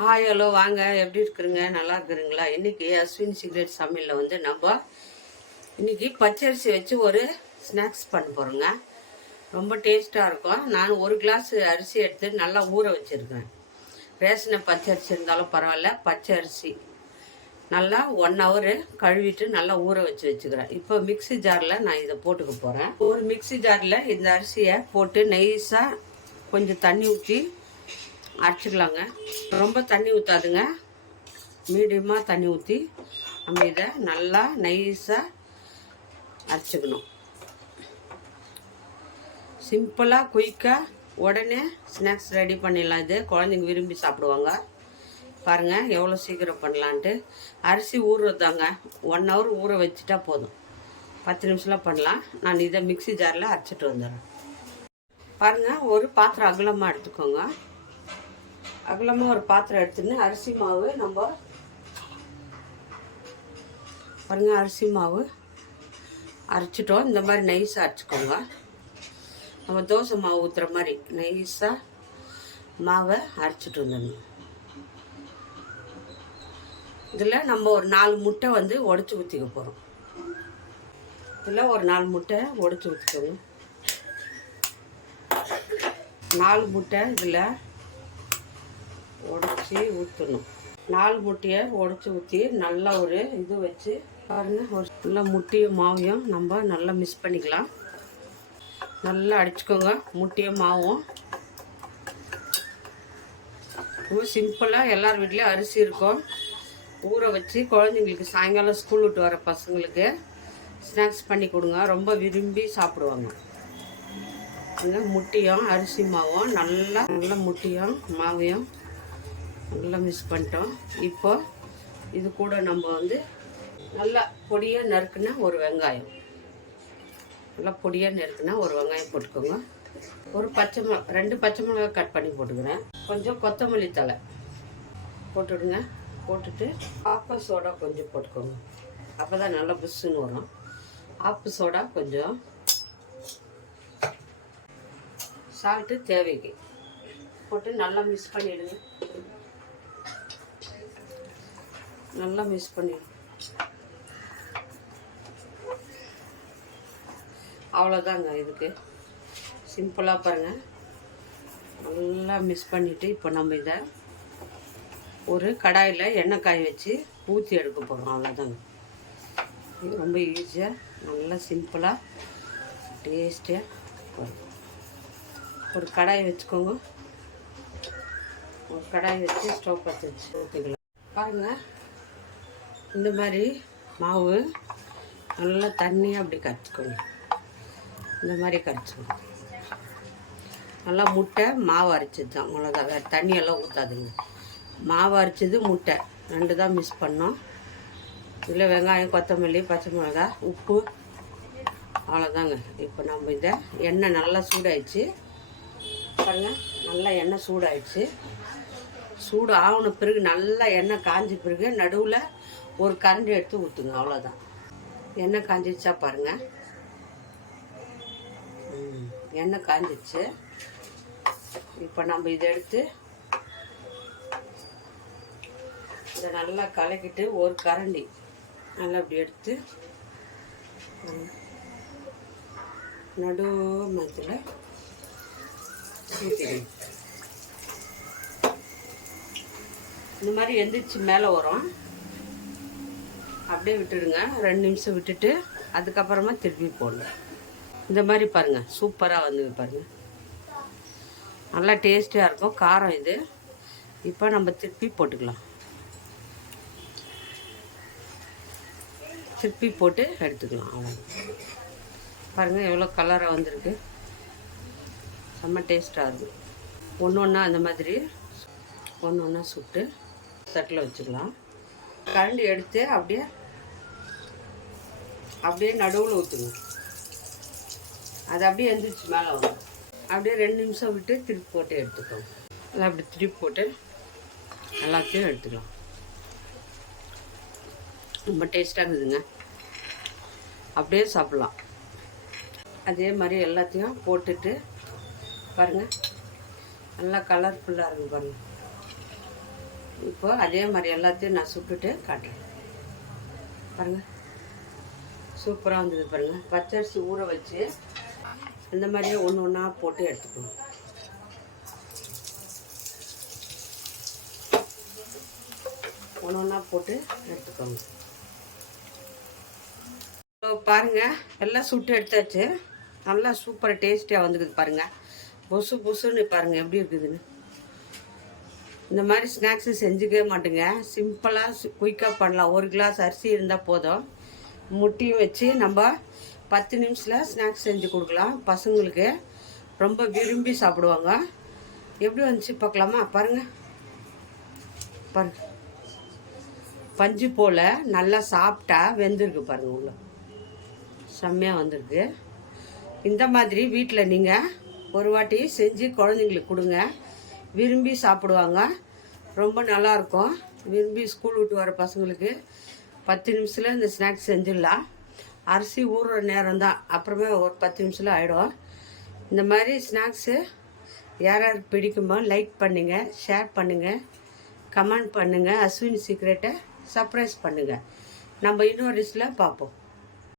Hi hello வாங்க, எப்படி இருக்குறீங்க? நல்லா இருக்குறீங்களா? இன்றைக்கி அஸ்வின் சீக்ரெட் சமையலில் வந்து நம்ம இன்றைக்கி பச்சரிசி வச்சு ஒரு ஸ்நாக்ஸ் பண்ண போகிறோங்க. ரொம்ப டேஸ்ட்டாக இருக்கும். நான் ஒரு கிளாஸ் அரிசி எடுத்து நல்லா ஊற வச்சுருக்கேன். ரேஷனை பச்சரிசி இருந்தாலும் பரவாயில்ல, பச்சை அரிசி நல்லா 1 ஹவர் கழுவிட்டு நல்லா ஊற வச்சுக்கிறேன். இப்போ மிக்ஸி ஜாரில் நான் இதை போட்டுக்க போகிறேன். ஒரு மிக்ஸி ஜாரில் இந்த அரிசியை போட்டு நைஸாக கொஞ்சம் தண்ணி ஊற்றி அரைச்சிக்கலாங்க. ரொம்ப தண்ணி ஊற்றாதுங்க, மீடியமாக தண்ணி ஊற்றி நம்ம இதை நல்லா நைஸாக அரைச்சிக்கணும். சிம்பிளாக குயிக்காக உடனே ஸ்நாக்ஸ் ரெடி பண்ணிடலாம். இது குழந்தைங்க விரும்பி சாப்பிடுவாங்க. பாருங்கள் எவ்வளோ சீக்கிரம் பண்ணலான்ட்டு. அரிசி ஊறுறதாங்க, 1 ஹவர் ஊற வச்சுட்டா போதும். 10 நிமிஷம்லாம் பண்ணலாம். நான் இதை மிக்ஸி ஜாரில் அரைச்சிட்டு வந்துடுறேன். பாருங்கள், ஒரு பாத்திரம் அகலமாக எடுத்துக்கோங்க. அகலமாக ஒரு பாத்திரம் எடுத்துன்னு அரிசி மாவு நம்ம பாருங்கள், அரிசி மாவு அரைச்சிட்டோம். இந்த மாதிரி நைஸாக அரைச்சிக்கோங்க. நம்ம தோசை மாவு ஊற்றுற மாதிரி நைஸாக மாவை அரைச்சிட்டு வந்துடணும். இதில் நம்ம ஒரு 4 முட்டை வந்து உடச்சி ஊற்றிக்க போகிறோம். இதில் ஒரு 4 முட்டை உடச்சி ஊற்றிக்கோங்க. 4 முட்டை இதில் உடச்சி ஊற்றணும். 4 முட்டையை உடச்சி ஊற்றி நல்லா ஒரு இது வச்சு பாருங்கள், ஒரு நல்லா முட்டையும் மாவையும் நம்ம நல்லா மிக்ஸ் பண்ணிக்கலாம். நல்லா அடிச்சுக்கோங்க முட்டையும் மாவும். ரொம்ப சிம்பிளாக எல்லார் வீட்லேயும் அரிசி இருக்கும். ஊற வச்சு குழந்தைங்களுக்கு சாயங்காலம் ஸ்கூல் விட்டு வர பசங்களுக்கு ஸ்நாக்ஸ் பண்ணி கொடுங்க, ரொம்ப விரும்பி சாப்பிடுவாங்க. முட்டையும் அரிசி மாவும் நல்லா முட்டையும் மாவையும் நல்லா மிக்ஸ் பண்ணிட்டோம். இப்போ இது கூட நம்ம வந்து நல்லா பொடியாக நறுக்குனா ஒரு வெங்காயம், நல்லா பொடியாக நறுக்குனா ஒரு வெங்காயம் போட்டுக்கோங்க. ஒரு 2 பச்சை மிளகாய் கட் பண்ணி போட்டுக்கிறேன். கொஞ்சம் கொத்தமல்லி தழை போட்டுடுங்க. போட்டுட்டு ஆப்ப சோடா கொஞ்சம் போட்டுக்கோங்க. அப்போ தான் நல்லா புஷ்ஷுன்னு வரும். ஆப்பு சோடா கொஞ்சம், சால்ட்டு தேவைக்கு போட்டு நல்லா மிக்ஸ் பண்ணிவிடுங்க. நல்லா மிக்ஸ் பண்ணிவிடுங்க. அவ்வளோதாங்க, இதுக்கு சிம்பிளாக பாருங்கள். நல்லா மிக்ஸ் பண்ணிவிட்டு இப்போ நம்ம இதை ஒரு கடாயில் எண்ணெய் காய வச்சு ஊற்றி எடுக்க போகிறோம். அவ்வளோதாங்க. இது ரொம்ப ஈஸியாக நல்லா சிம்பிளாக டேஸ்டியாக வரும். ஒரு கடாய் வச்சுக்கோங்க. ஒரு கடாய் வச்சு ஸ்டவ் பற்ற வச்சு ஊற்றிக்கலாம். பாருங்கள், இந்த மாதிரி மாவு நல்லா தண்ணியாக அப்படி கரைச்சிக்கோங்க. இந்த மாதிரி கரைச்சிக்கோங்க. நல்லா முட்டை மாவு அரைச்சது தான், மிளகா வேறு தண்ணியெல்லாம் ஊற்றாதுங்க. மாவு அரைச்சது முட்டை 2 தான் மிக்ஸ் பண்ணோம். இதில் வெங்காயம், கொத்தமல்லி, பச்சை மிளகா, உப்பு, அவ்வளோதாங்க. இப்போ நம்ம இதை எண்ணெய் நல்லா சூடாயிடுச்சு பாருங்கள். நல்லா எண்ணெய் சூடாயிடுச்சு. சூடு ஆகின பிறகு நல்லா எண்ணெய் காஞ்ச பிறகு நடுவில் ஒரு கரண்டி எடுத்து ஊற்றுங்க. அவ்வளோதான். எண்ணெய் காஞ்சிடுச்சா பாருங்கள். எண்ணெய் காஞ்சிடுச்சு. இப்போ நம்ம இதை எடுத்து இதை நல்லா கலக்கிட்டு ஒரு கரண்டி நல்லா அப்படி எடுத்து நடு மத்தில் ஊற்றிடுங்க. இந்த மாதிரி எந்திரிச்சு மேலே வரும். அப்படியே விட்டுடுங்க. 2 நிமிஷம் விட்டுட்டு அதுக்கப்புறமா திருப்பி போடணும். இந்த மாதிரி பாருங்கள், சூப்பராக வந்து பாருங்கள், நல்லா டேஸ்டியாக இருக்கும். காரம் இது. இப்போ நம்ம திருப்பி போட்டுக்கலாம். திருப்பி போட்டு எடுத்துக்கலாம். அவ்வளோ பாருங்கள், எவ்வளோ கலராக வந்திருக்கு. செம்ம டேஸ்ட்டாக இருக்கும். ஒன்று ஒன்றா அந்த மாதிரி ஒன்று ஒன்றா சுட்டு தட்டில் வச்சுக்கலாம். கரண்டி எடுத்து அப்படியே நடுவில் ஊற்றுங்க. அது அப்படியே எந்திரிச்சு மேலே வரும். அப்படியே 2 நிமிஷம் விட்டு திருப்பி போட்டு எடுத்துக்கோங்க. அதை அப்படி திருப்பி போட்டு எல்லாத்தையும் எடுத்துக்கலாம். ரொம்ப டேஸ்ட்டாக இருக்குதுங்க. அப்படியே சாப்பிட்லாம். அதே மாதிரி எல்லாத்தையும் போட்டுட்டு பாருங்கள், நல்லா கலர்ஃபுல்லாக இருக்குது பாருங்கள். இப்போ அதே மாதிரி எல்லாத்தையும் நான் சுட்டுட்டு காட்டுறேன் பாருங்கள். சூப்பராக வந்தது பாருங்கள். பச்சரிசி ஊற வச்சு இந்த மாதிரியே ஒன்று ஒன்றா போட்டு எடுத்துக்கணும். ஒன்று ஒன்றா போட்டு எடுத்துக்கோங்க. பாருங்கள், எல்லாம் சுட்டு எடுத்தாச்சு. நல்லா சூப்பராக டேஸ்டியாக வந்துக்குது பாருங்கள். பொசு பொசுன்னு பாருங்கள் எப்படி இருக்குதுன்னு. இந்த மாதிரி ஸ்நாக்ஸு செஞ்சுக்கவே மாட்டேங்க. சிம்பிளாக குயிக்காக பண்ணலாம். 1 கிளாஸ் அரிசி இருந்தால் போதும். முட்டையும் வச்சு நம்ம 10 நிமிஷத்தில் ஸ்நாக்ஸ் செஞ்சு கொடுக்கலாம். பசங்களுக்கு ரொம்ப விரும்பி சாப்பிடுவாங்க. எப்படி வந்துச்சு பார்க்கலாமா? பாருங்கள் பாருங்கள், பஞ்சு போல் நல்லா சாப்பிட்டா வெந்திருக்கு பாருங்கள். உள்ள செம்மையாக வந்திருக்கு. இந்த மாதிரி வீட்டில் நீங்கள் ஒரு வாட்டி செஞ்சு குழந்தைங்களுக்கு கொடுங்க. விரும்பி சாப்பிடுவாங்க. ரொம்ப நல்லாயிருக்கும். விரும்பி ஸ்கூல் விட்டு வர பசங்களுக்கு 10 நிமிஷத்தில் இந்த ஸ்நாக்ஸ் செஞ்சிடலாம். அரிசி ஊறுற நேரம் தான், அப்புறமே ஒரு 10 நிமிஷத்தில் ஆகிடும். இந்த மாதிரி ஸ்நாக்ஸு யார் யாருக்கு பிடிக்குமோ லைக் பண்ணுங்கள், ஷேர் பண்ணுங்கள், கமெண்ட் பண்ணுங்கள். அஸ்வின் சீக்ரெட்டை சர்ப்ரைஸ் பண்ணுங்கள். நம்ம இன்னொரு டிஷ்ஷில் பார்ப்போம்.